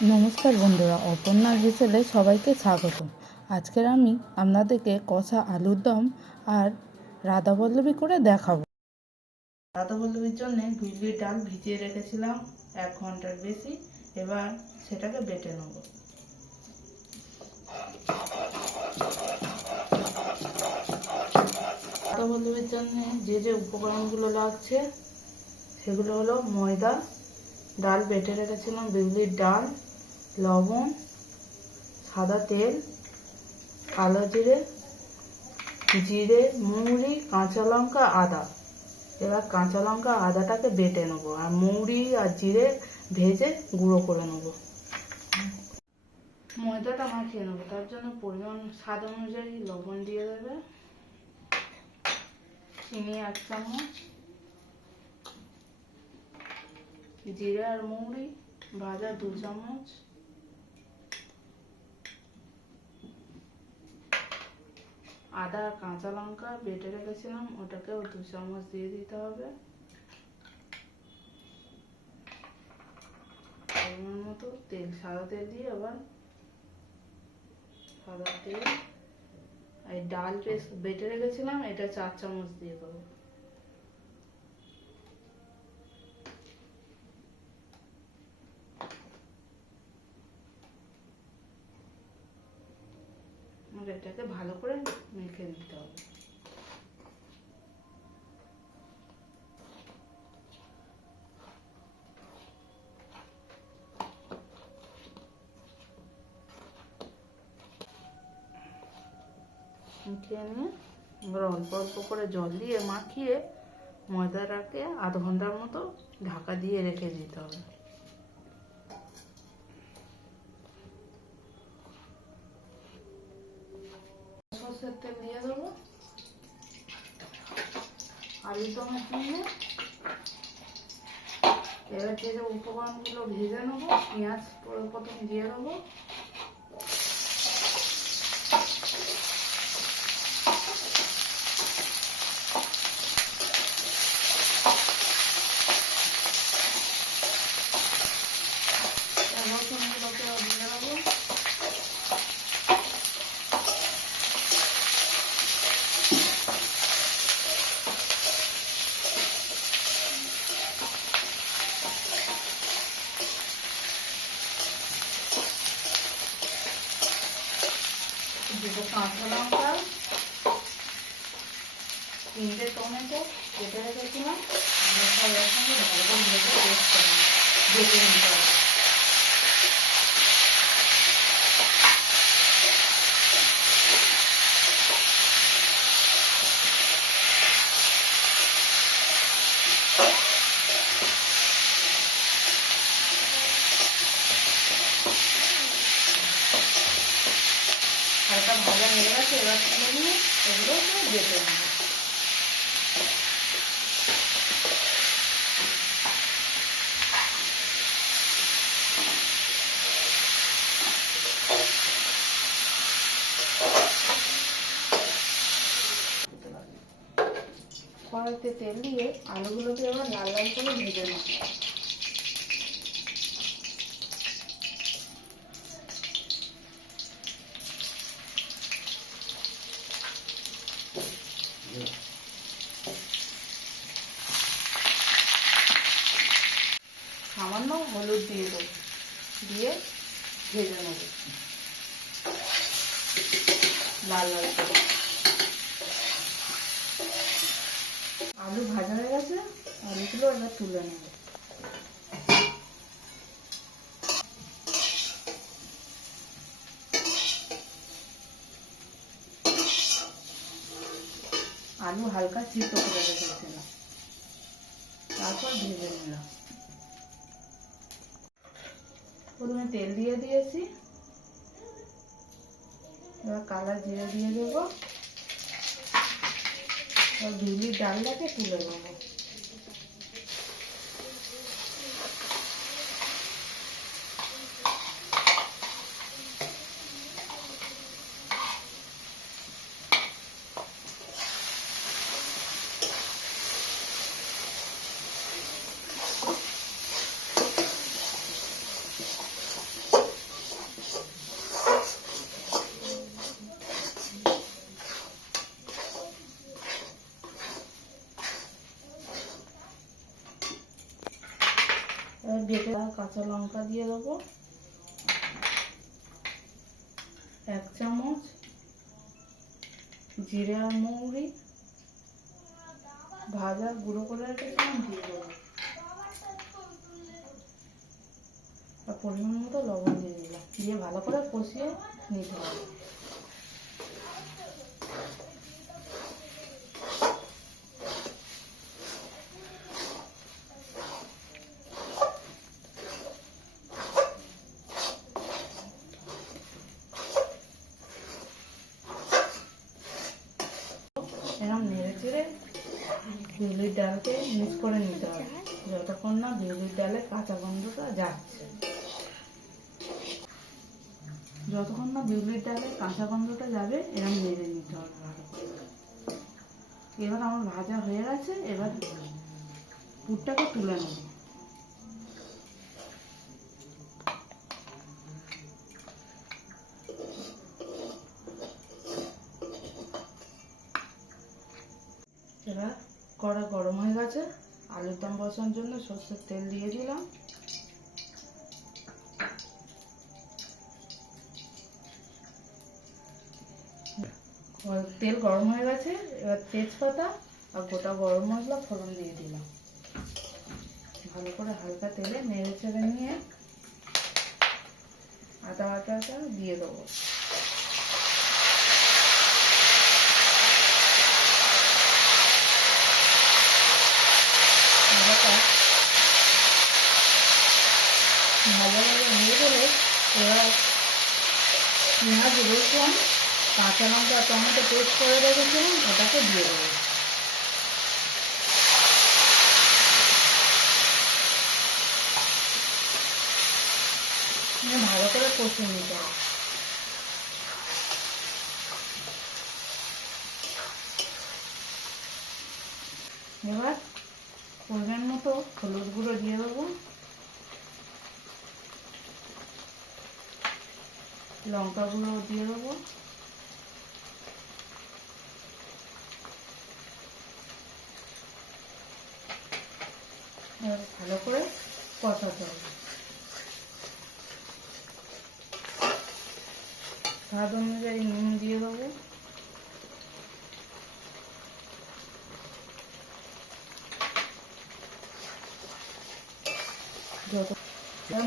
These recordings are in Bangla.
নমস্কার বন্ধুরা, অপর্ণা হেসেলে সবাইকে স্বাগত আজকের আমি আপনাদেরকে কষা আলুর দম আর রাধাবল্লভী করে দেখাবো। রাধাবল্লভীর জন্য বিউলির ডাল ভিজিয়ে রেখেছিলাম এক ঘণ্টার বেশি, এবার সেটাকে বেটে নেব। রাধাবল্লভীর জন্য যে যে উপকরণগুলো লাগছে, সেগুলো হলো ময়দা, ডাল বেটে রেখেছিলাম বিউলির ডাল লবণ, সাদা তেল, কালো জিরে জিরে, মৌরি, কাঁচা লঙ্কা, আদা। এবার কাঁচা লঙ্কা, আদাটাকে বেটে নেব আর মৌরি আর জিরে ভেজে গুঁড়ো করে নেব। ময়দাটা মাখিয়ে নেব, তার জন্য পরিমাণ স্বাদ অনুযায়ী লবণ দিয়ে দেবে, চিনি এক চামচ, জিরে আর মৌরি ভাজা দু চামচ আদা, কাঁচা লঙ্কা বেটে রেখেছিলাম, ওটাকেও দু চামচ দিয়ে দিতে হবে। মতো তেল, সাদা তেল দিয়ে আবার সাদা তেল এই ডাল পেস্ট বেটে রেখেছিলাম, এটা চার চামচ দিয়ে দেবো। আর এটাকে ভালো করে মেখে নিতে হবে। মিশিয়ে নিয়ে এবার অল্প অল্প করে জল দিয়ে মাখিয়ে ময়দাটাকে আধ ঘণ্টার মতো ঢাকা দিয়ে রেখে দিতে হবে সর্ষের তেল দিয়ে দেবো আলু দমের জন্য এবার যে উপকরণগুলো ভেজে নেব পেঁয়াজ প্রথম দিয়ে দেবো রসুনগুলোকে দিয়ে দেবো দুটো কাঁচা লঙ্কা তিনটে টমেটো কেটে রেখেছিলাম। একসঙ্গে ভালো করে নিতে হবে ভাজা হয়ে গেছে এবার তুলে নিয়ে এগুলো একটু বেটে নেব কড়াইতে তেল দিয়ে আলুগুলোকে এবার লাল লাল করে ভেজে নেব সামান্য হলুদ দিয়ে দেবো, দিয়ে ভেজে নেব। লাল লাল আলু ভাজা হয়ে গেছে আলুগুলো এবার তুলে নেব। আলু হালকা সিদ্ধ করে রেখেছিলাম তারপর ভেজে নিলাম প্রথমে তেল দিয়ে দিয়েছি এবার কালা জিরে দিয়ে দেবো এবার বিউলির ডালটাকে তুলে নেব কাঁচা লঙ্কা দিয়ে দেবো। এক চামচ জিরে আর মৌরি। ভাজা গুঁড়ো করে রেখেছিলাম, দিয়ে দেবো। আর পরিমাণ মতো লবণ দিয়ে দিলাম। দিয়ে ভালো করে কষিয়ে নিতে হবে এরকম নেড়ে চেড়ে বিউলির ডালকে মিক্স করে নিতে হবে। যতক্ষণ না বিউলির ডালে কাঁচা গন্ধটা যাচ্ছে। যতক্ষণ না বিউলির ডালে কাঁচা গন্ধটা যাবে এরকম মেরে নিতে হবে ভালো এবার আমার ভাজা হয়ে গেছে, এবার পুরটাকে তুলে নেব এবার কড়া গরম হয়ে গেছে। আলুর দম বসানোর জন্য সর্ষের তেল দিয়ে দিলাম। তেল গরম হয়ে গেছে। এবার তেজপাতা আর গোটা গরম মশলা ফোড়ন দিয়ে দিলাম। ভালো করে হালকা তেলে নেড়ে চেড়ে নিয়ে আদা বাটাটা দিয়ে দেবো। আদাটা ভালোভাবে নিয়ে এবার পেঁয়াজ রসুন কাঁচা লঙ্কা টমেটো পেস্ট করে রেখেছিলাম, ওটাকে দিয়ে দেবো। ভালো করে কষিয়ে নিতে হবে। এবার পরিমাণ মতো হলুদ গুঁড়ো দিয়ে দেবো। লঙ্কা গুঁড়ো দিয়ে দেবো। ভালো করে কষাতে হবে। স্বাদ অনুযায়ী নুন দিয়ে দেবো। যত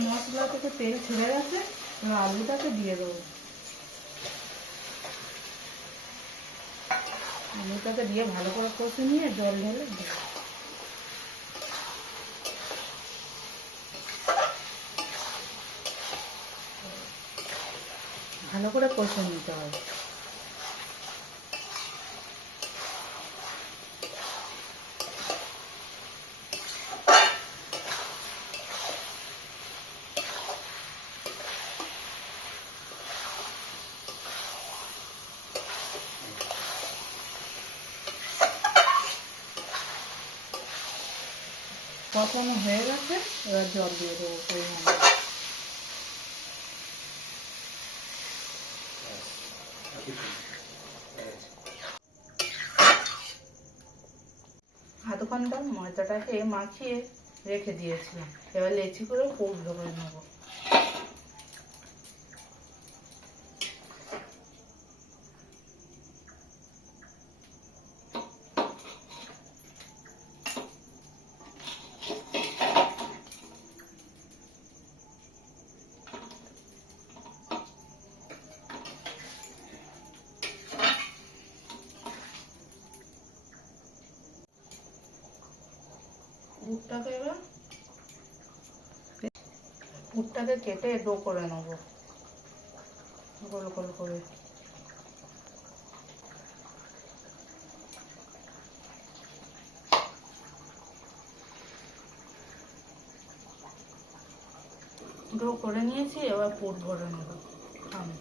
মশলা থেকে তেল ছেড়ে গেছে, এবার আলুটাকে দিয়ে দেবো। আলুটাকে দিয়ে ভালো করে কষে নিয়ে জল ঢেলে ভালো করে কষে নিতে হবে। কষানো হয়ে গেছে এবার জল দিয়ে দেবো পরিমাণ। আধ ময়দাটাকে মাখিয়ে রেখে দিয়েছিলাম। এবার লেচি করে পুর ধরে নেব। পুরটাকে এবার পুরটাকে কেটে ডো করে নেব। গোল গোল করে। ডো করে নিয়েছি, এবার পুট ভরে নেব। আমি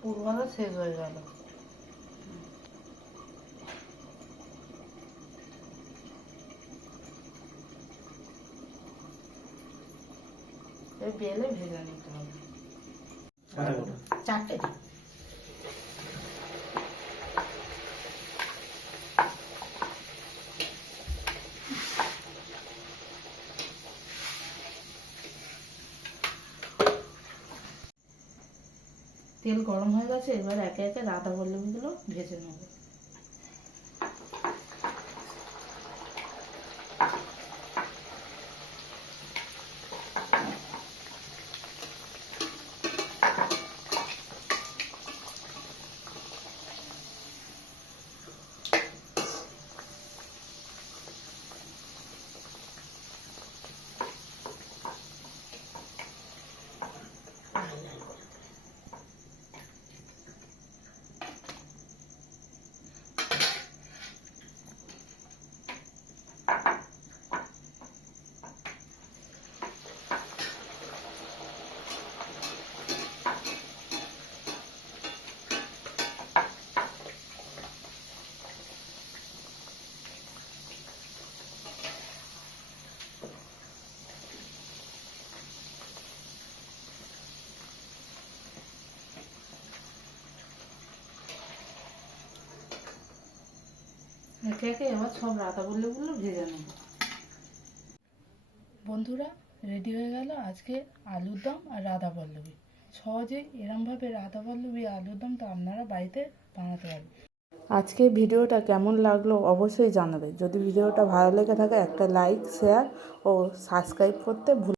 পুর শেষ হয়ে গেল এই বেলে ভেজে নিতে হবে চারটে তেল গরম হয়ে গেছে এবার একে একে রাধা বল্লভীগুলো ভেজে নেব। একে একে এবার সব রাধা বল্লভীগুলো ভেজে নেব। বন্ধুরা রেডি হয়ে গেল আজকে আলুর দম আর রাধা পল্লবী সহজে এরমভাবে রাধা পল্লবী আলুর দম তো আপনারা বাড়িতে বানাতে পারবেন। আজকে ভিডিওটা কেমন লাগল অবশ্যই জানাবে যদি ভিডিওটা ভালো লেগে থাকে একটা লাইক শেয়ার ও সাবস্ক্রাইব করতে ভুল